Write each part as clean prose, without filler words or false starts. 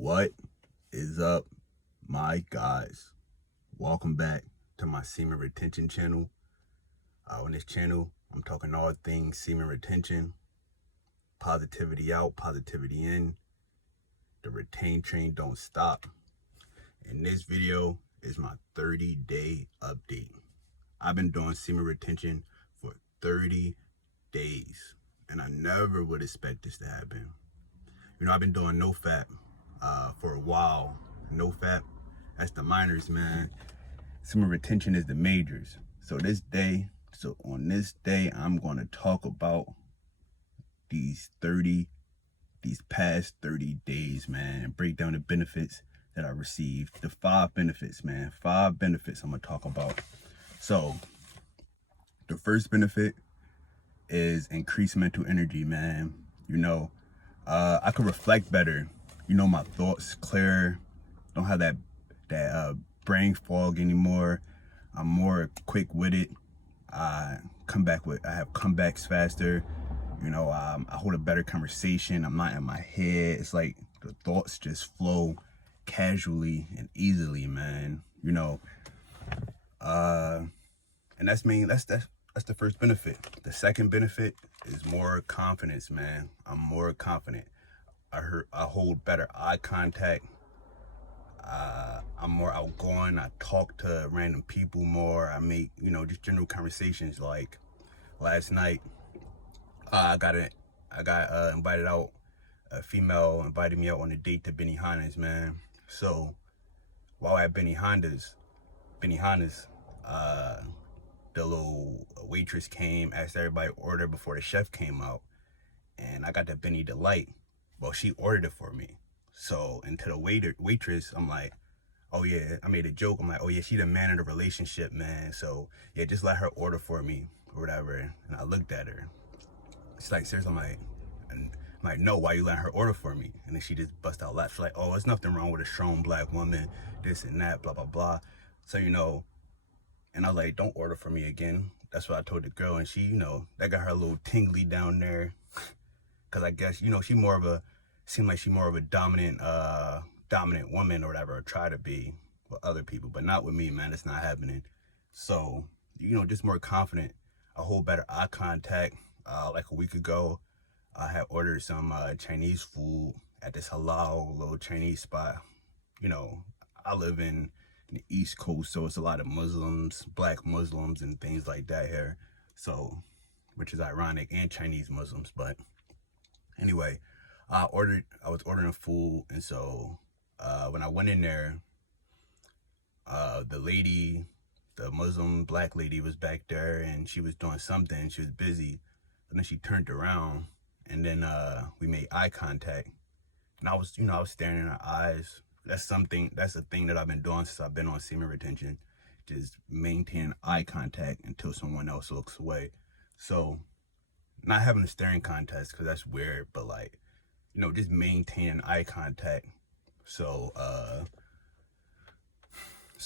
What is up, my guys? Welcome back to my Semen Retention channel. On this channel, I'm talking all things semen retention, positivity out, positivity in. The retain train don't stop. And this video is my 30-day update. I've been doing semen retention for 30 days, and I never would expect this to happen. You know, I've been doing no fap for a while. No fap, that's the minors, man. Semen retention is the majors. So on this day, I'm gonna talk about these past 30 days, man, and break down the benefits that I received. The 5 benefits, man. 5 benefits I'm gonna talk about. So the first benefit is increased mental energy, man. You know, I could reflect better. You know, my thoughts clearer. Don't have that brain fog anymore. I'm more quick-witted. I have comebacks faster. You know, I hold a better conversation. I'm not in my head. It's like the thoughts just flow casually and easily, man. You know, and that's the first benefit. The second benefit is more confidence, man. I'm more confident. I hold better eye contact. I'm more outgoing. I talk to random people more. I make, just general conversations. Like last night, I got invited out. A female invited me out on a date to Benihana's, man. So while at Benihana's, the little waitress came, asked everybody to order before the chef came out, and I got the Benny Delight. Well, she ordered it for me. So, and to the waitress, I'm like, oh yeah, I made a joke. I'm like, oh yeah, she the man of the relationship, man. So yeah, just let her order for me or whatever. And I looked at her. She's like, seriously, I'm like, no, why you letting her order for me? And then she just bust out laughing. She's like, oh, there's nothing wrong with a strong black woman, this and that, blah, blah, blah. So, and I was like, don't order for me again. That's what I told the girl. And she, that got her a little tingly down there. Cause I guess, seemed like she's more of a dominant woman or whatever, or try to be with other people, but not with me, man. It's not happening. So, just more confident. I hold better eye contact. Like a week ago, I had ordered some Chinese food at this halal little Chinese spot. I live in the East Coast, so it's a lot of Muslims, black Muslims and things like that here. So, which is ironic, and Chinese Muslims, but anyway, I was ordering food, and so when I went in there, the Muslim black lady was back there, and she was doing something. She was busy, and then she turned around, and then we made eye contact, and I was staring in her eyes. That's a thing that I've been doing since I've been on semen retention, just maintaining eye contact until someone else looks away. So, not having a staring contest, because that's weird, but like, just maintaining eye contact. So,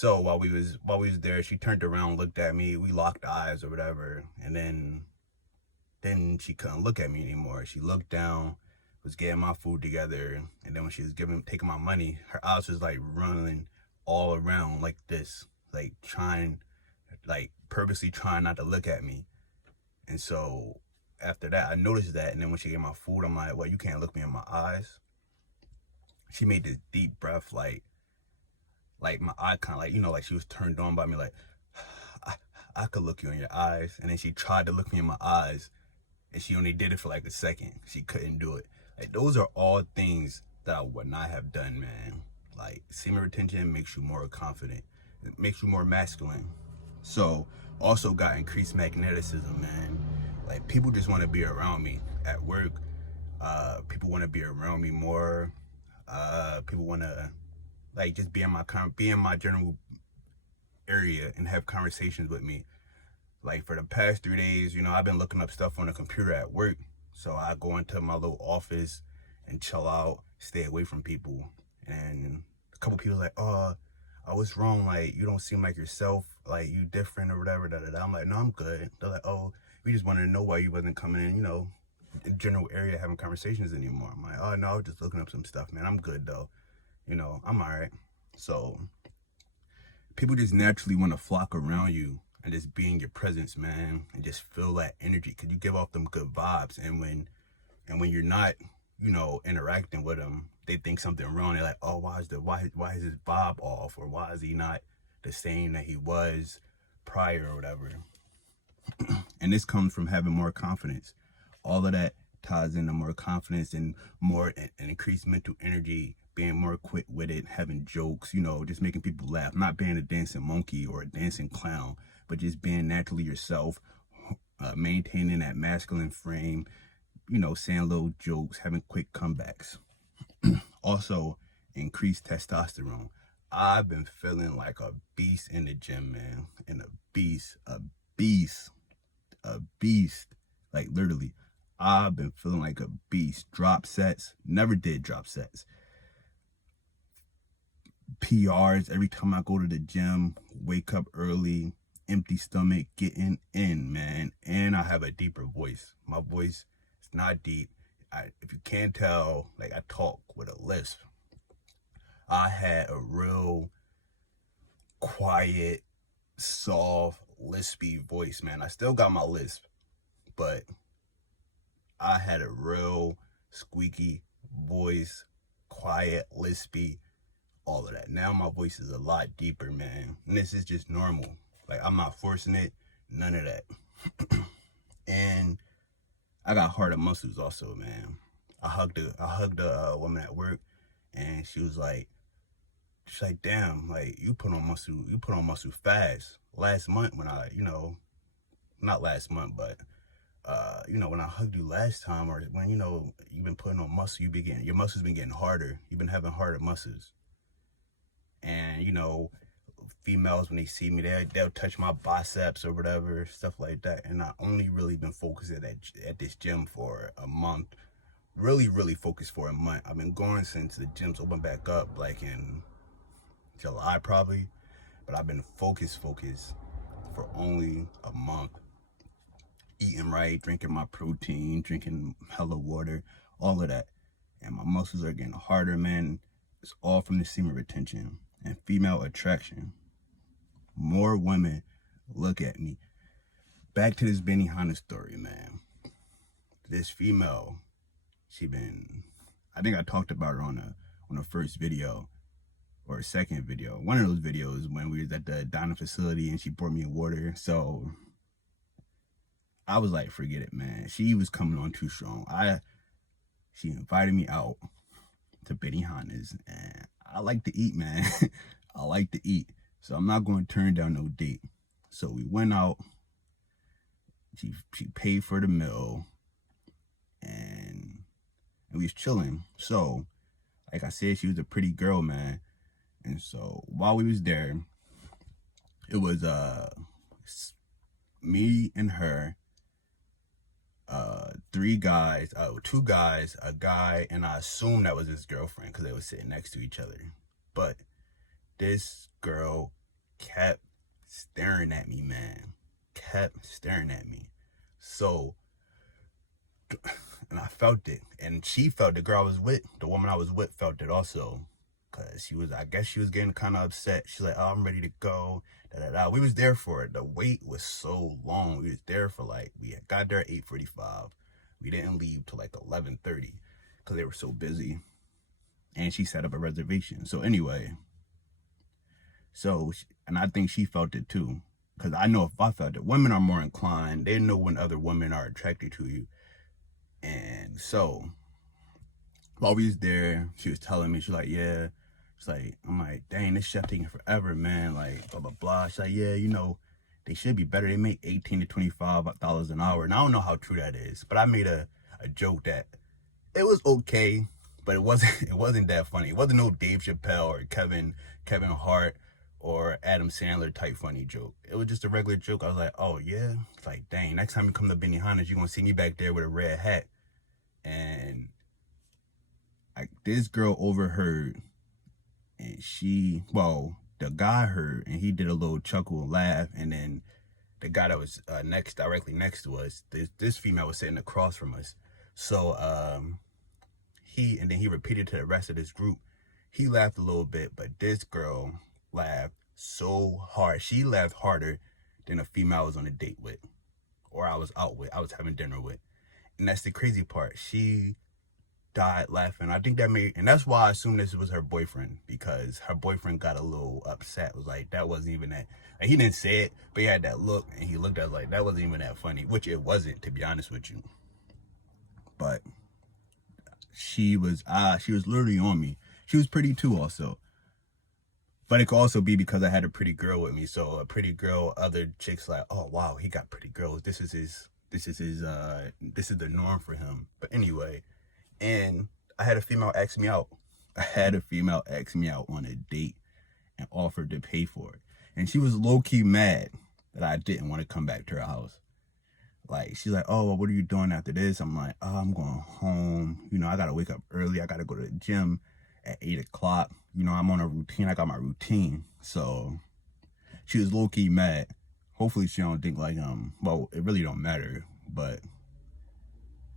while we was there, she turned around, looked at me, we locked eyes or whatever, and then she couldn't look at me anymore. She looked down, was getting my food together, and then when she was taking my money, her eyes was like running all around like this, like purposely trying not to look at me. And so after that, I noticed that, and then when she gave my food, I'm like, well, you can't look me in my eyes. She made this deep breath, like my eye kind of like she was turned on by me, like, I could look you in your eyes. And then she tried to look me in my eyes, and she only did it for like a second. She couldn't do it. Like, those are all things that I would not have done, man. Like, semen retention makes you more confident. It makes you more masculine. So, also got increased magnetism, man. Like, people just want to be around me at work. People want to be around me more. People want to, like, just be in my general area and have conversations with me. Like, for the past 3 days, I've been looking up stuff on the computer at work. So I go into my little office and chill out, stay away from people. And a couple people like, oh, what's wrong? Like, you don't seem like yourself. Like, you different or whatever. Da, da, da. I'm like, no, I'm good. They're like, oh, we just wanted to know why you wasn't coming in, the general area having conversations anymore. I'm like, oh, no, I was just looking up some stuff, man. I'm good, though. I'm all right. So people just naturally want to flock around you and just be in your presence, man, and just feel that energy because you give off them good vibes. And when you're not, interacting with them, they think something wrong. They're like, oh, why is his vibe off, or why is he not the same that he was prior or whatever. And this comes from having more confidence. All of that ties into more confidence and more and increased mental energy, being more quick-witted, having jokes, just making people laugh, not being a dancing monkey or a dancing clown, but just being naturally yourself, maintaining that masculine frame, saying little jokes, having quick comebacks. Also, increased testosterone. I've been feeling like a beast in the gym, man. And a beast. Like, literally, I've been feeling like a beast. Drop sets. Never did drop sets. PRs every time I go to the gym. Wake up early. Empty stomach. Getting in, man. And I have a deeper voice. My voice is not deep. If you can't tell, like, I talk with a lisp. I had a real quiet, soft, lispy voice, man. I still got my lisp, but I had a real squeaky voice, quiet, lispy, all of that. Now my voice is a lot deeper, man. And this is just normal. Like, I'm not forcing it, none of that. And I got harder muscles also, man. I hugged a woman at work, and she's like, damn, like, you put on muscle fast. Last month when not last month, but when I hugged you last time, or when, you've been putting on muscle, your muscles been getting harder. You've been having harder muscles. And, females, when they see me, they'll touch my biceps or whatever, stuff like that. And I only really been focused at this gym for a month. Really, really focused for a month. I've been going since the gyms opened back up, like in July probably. But I've been focused for only a month. Eating right, drinking my protein, drinking hella water, all of that. And my muscles are getting harder, man. It's all from the semen retention and female attraction. More women look at me. Back to this Benihana story, man. This female, I think I talked about her on the first video or second video. One of those videos when we was at the dining facility and she brought me water. So I was like, forget it, man. She was coming on too strong. She invited me out to Benihana's, and I like to eat, man. I like to eat. So I'm not going to turn down no date. So we went out. She paid for the meal, and we was chilling. So, like I said, she was a pretty girl, man. And so while we was there, it was me and her, three guys, two guys, a guy, and I assumed that was his girlfriend because they were sitting next to each other. But this girl kept staring at me, man. Kept staring at me. So, and I felt it. And she felt, the woman I was with felt it also. Because I guess she was getting kind of upset. She's like, oh, I'm ready to go. We was there for it. The wait was so long. We was there for we got there at 8:45. We didn't leave till 11:30 because they were so busy. And she set up a reservation. So anyway, and I think she felt it too. Because I know if I felt it, women are more inclined. They know when other women are attracted to you. And so, while we was there, she was telling me, she's like, yeah. She's like, I'm like, dang, this chef taking forever, man. Like, blah, blah, blah. She's like, yeah, they should be better. They make $18 to $25 an hour. And I don't know how true that is. But I made a joke that it was okay, but it wasn't that funny. It wasn't no Dave Chappelle or Kevin Hart or Adam Sandler type funny joke. It was just a regular joke. I was like, oh yeah? It's like, dang, next time you come to Benihana's, you're going to see me back there with a red hat. And this girl overheard, and the guy heard, and he did a little chuckle and laugh. And then the guy that was directly next to us, this female was sitting across from us. So he repeated to the rest of this group. He laughed a little bit, but this girl laughed so hard. She laughed harder than a female I was on a date with, or I was out with, I was having dinner with. And that's the crazy part. She died laughing. I think that made, and that's why I assumed this was her boyfriend, because her boyfriend got a little upset. It was like, that wasn't even that, like, he didn't say it, but he had that look, and he looked at it like, that wasn't even that funny, which it wasn't, to be honest with you. But she was literally on me. She was pretty too also. But it could also be because I had a pretty girl with me. So a pretty girl, other chicks like, oh wow, he got pretty girls. This is the norm for him. But anyway, and I had a female ask me out. I had a female ask me out on a date and offered to pay for it. And she was low-key mad that I didn't want to come back to her house. Like, she's like, oh, well, what are you doing after this? I'm like, oh, I'm going home. You know, I got to wake up early. I got to go to the gym at 8 o'clock. You know, I'm on a routine. I got my routine. So she was low-key mad. Hopefully she don't think like, well, it really don't matter. But,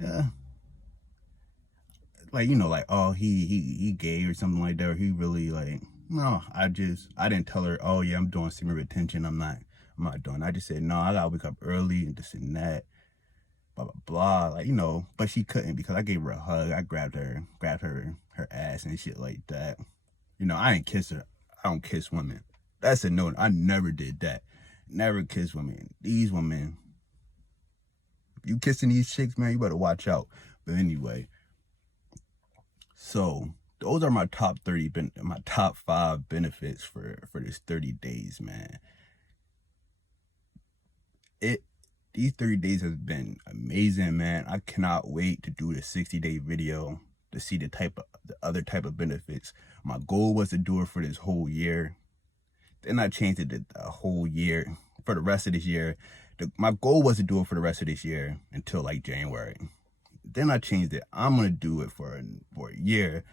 yeah. Like, you know, like, oh, he gay or something like that. Or he really, like, no, I didn't tell her, oh, yeah, I'm doing semen retention. I'm not doing it. I just said, no, I got to wake up early and this and that. Blah, blah, blah. Like, you know, but she couldn't because I gave her a hug. I grabbed her ass and shit like that. You know, I ain't kiss her. I don't kiss women. That's a no. I never did that. Never kiss women. These women, if you kissing these chicks, man, you better watch out. But anyway, so those are my top 5 benefits for this 30 days, man. These 30 days has been amazing, man. I cannot wait to do the 60-day video to see the other type of benefits. My goal was to do it for this whole year. Then I changed it to a whole year for the rest of this year. My goal was to do it for the rest of this year until like January. Then I changed it. I'm gonna do it for a year,